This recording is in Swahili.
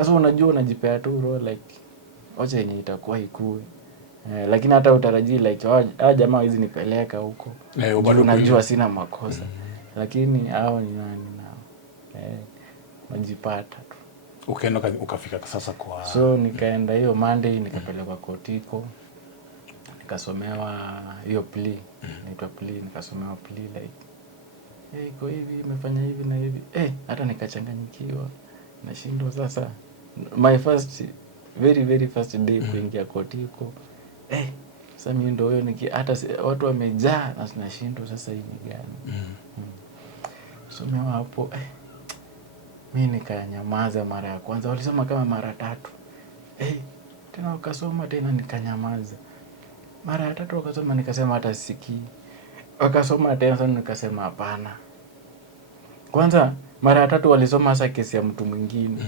Sasa unajua unajipea tu roho like wacha yenye itakuwa ikue. Lakini hata utarajii like hawa jamaa hizi nipeleka huko. Unajua sina makosa. Lakini hao ni nani nao? Najipata tu. Ukaenda ukafika sasa kwa So nikaenda hiyo Monday nikapelekwa kotiko. Nikasomewa hiyo plea. Inaitwa plea, nikasomewa plea like iko hivi, imefanya hivi na hivi. Hata nikachanganyikiwa. Nashindwa sasa. My first very first day kuingia kotiko. Sasa mimi ndio huyo hata watu wamejaa na tunashindwa sasa hii ni gani. Somewa hapo mimi nikanyamaza mara ya kwanza. Walisema kama mara 3. Tena wakasoma tena nikanyamaza. Mara ya 3 wakasoma nikasema hata sikii. Wakasoma tena sana nikasema hapana. Kwanza mara ya 3 walisoma hasa kesi ya mtu mwingine.